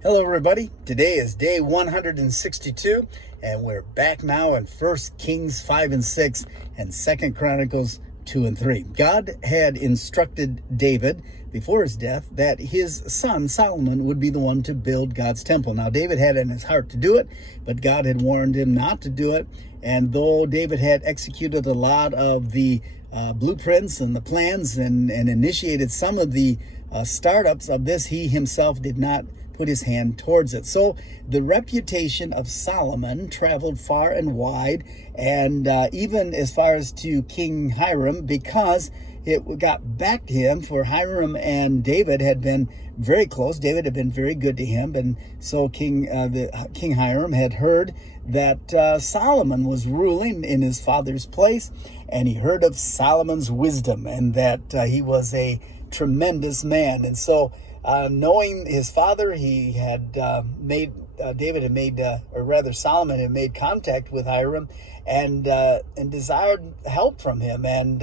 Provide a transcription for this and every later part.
Hello, everybody. Today is day 162, and we're back now in 1 Kings 5 and 6 and 2 Chronicles 2 and 3. God had instructed David before his death that his son Solomon would be the one to build God's temple. Now, David had in his heart to do it, but God had warned him not to do it. And though David had executed a lot of the blueprints and the plans and initiated some of the startups of this, he himself did not put his hand towards it. So the reputation of Solomon traveled far and wide, and even as far as to King Hiram, because it got back to him. For Hiram and David had been very close. David had been very good to him, and so King Hiram had heard that Solomon was ruling in his father's place, and he heard of Solomon's wisdom and that he was a tremendous man. And so knowing his father, he had Solomon had made contact with Hiram and desired help from him. And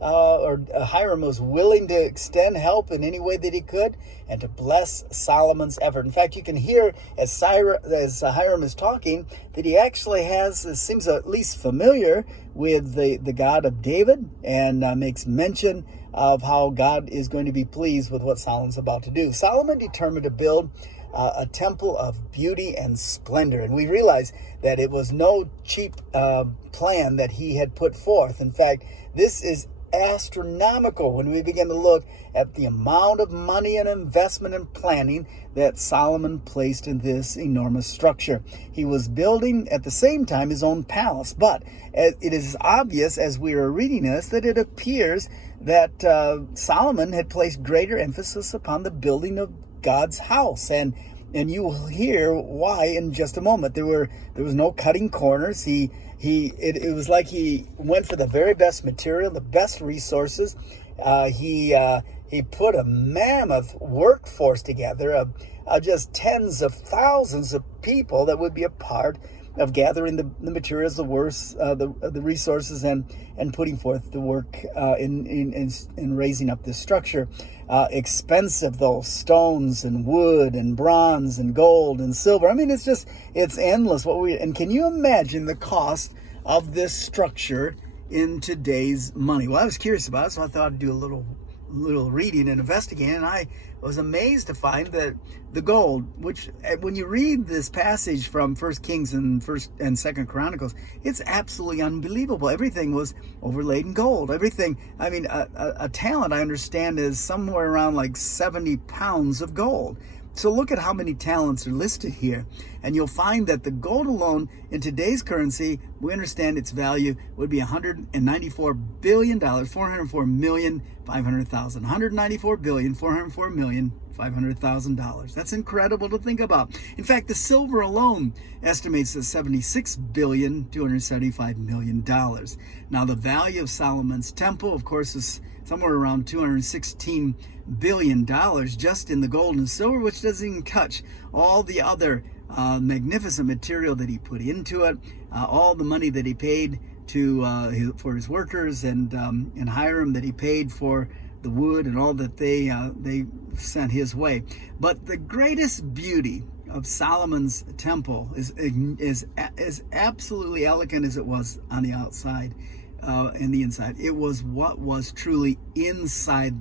Hiram was willing to extend help in any way that he could and to bless Solomon's effort. In fact, you can hear as Hiram is talking that he actually seems at least familiar with the God of David, and makes mention of how God is going to be pleased with what Solomon's about to do. Solomon determined to build a temple of beauty and splendor. And we realize that it was no cheap plan that he had put forth. In fact, this is astronomical when we begin to look at the amount of money and investment and planning that Solomon placed in this enormous structure. He was building at the same time his own palace, but it is obvious as we are reading this that it appears that Solomon had placed greater emphasis upon the building of God's house, and you will hear why in just a moment. There was no cutting corners. It was like he went for the very best material, the best resources. He put a mammoth workforce together of just tens of thousands of people that would be a part of gathering the materials, the resources, and putting forth the work in raising up this structure. Expensive, though, stones and wood and bronze and gold and silver. I mean, it's endless. And can you imagine the cost of this structure in today's money? Well, I was curious about it, so I thought I'd do a little reading and investigating, and I was amazed to find that the gold, which when you read this passage from 1 Kings and 1st and 2nd Chronicles, it's absolutely unbelievable. Everything was overlaid in gold. Everything, I mean, a talent, I understand, is somewhere around like 70 pounds of gold. So look at how many talents are listed here. And you'll find that the gold alone in today's currency, we understand its value would be $194 billion, $404,500,000. $194,404,500,000. That's incredible to think about. In fact, the silver alone estimates at $76,275,000,000. Now, the value of Solomon's temple, of course, is somewhere around $216 billion just in the gold and silver, which doesn't even touch all the other magnificent material that he put into it, all the money that he paid for his workers, and Hiram that he paid for the wood and all that they sent his way. But the greatest beauty of Solomon's temple is absolutely elegant as it was on the outside and the inside. It was what was truly inside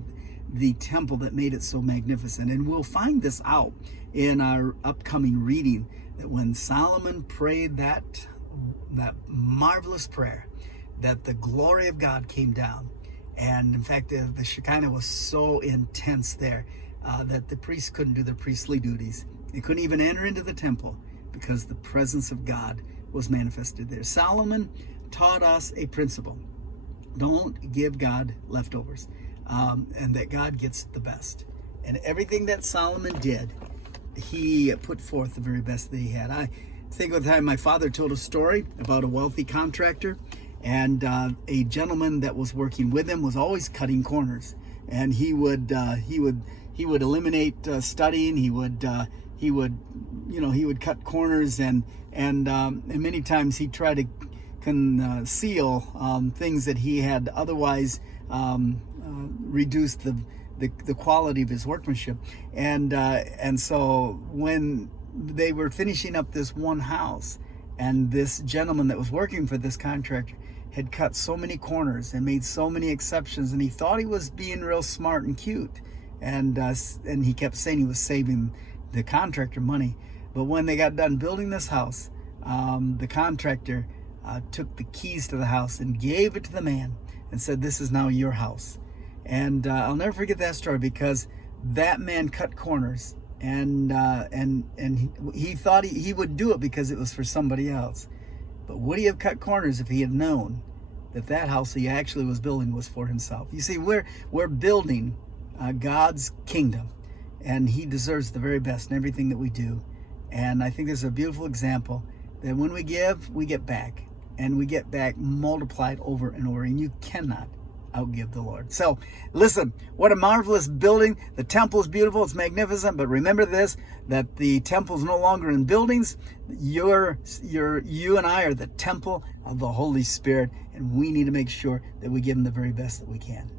the temple that made it so magnificent. And we'll find this out in our upcoming reading, that when Solomon prayed that marvelous prayer, that the glory of God came down. And in fact, the Shekinah was so intense there that the priests couldn't do their priestly duties. They couldn't even enter into the temple because the presence of God was manifested there. Solomon taught us a principle: don't give God leftovers, and that God gets the best. And everything that Solomon did, he put forth the very best that he had. I think of the time my father told a story about a wealthy contractor, and a gentleman that was working with him was always cutting corners, and he would eliminate studying. He would cut corners, and many times he'd try to conceal things that he had otherwise reduced the quality of his workmanship. And so when they were finishing up this one house, and this gentleman that was working for this contractor had cut so many corners and made so many exceptions, and he thought he was being real smart and cute, and he kept saying he was saving the contractor money. But when they got done building this house, the contractor took the keys to the house and gave it to the man and said, "This is now your house." And I'll never forget that story, because that man cut corners, and he thought he would do it because it was for somebody else. But would he have cut corners if he had known that that house he actually was building was for himself? You see, we're building God's kingdom, and he deserves the very best in everything that we do. And I think this is a beautiful example that when we give, we get back, and we get back multiplied over and over, and you cannot outgive the Lord. So listen, what a marvelous building. The temple is beautiful, it's magnificent, but remember this, that the temple is no longer in buildings. You and I are the temple of the Holy Spirit, and we need to make sure that we give him the very best that we can.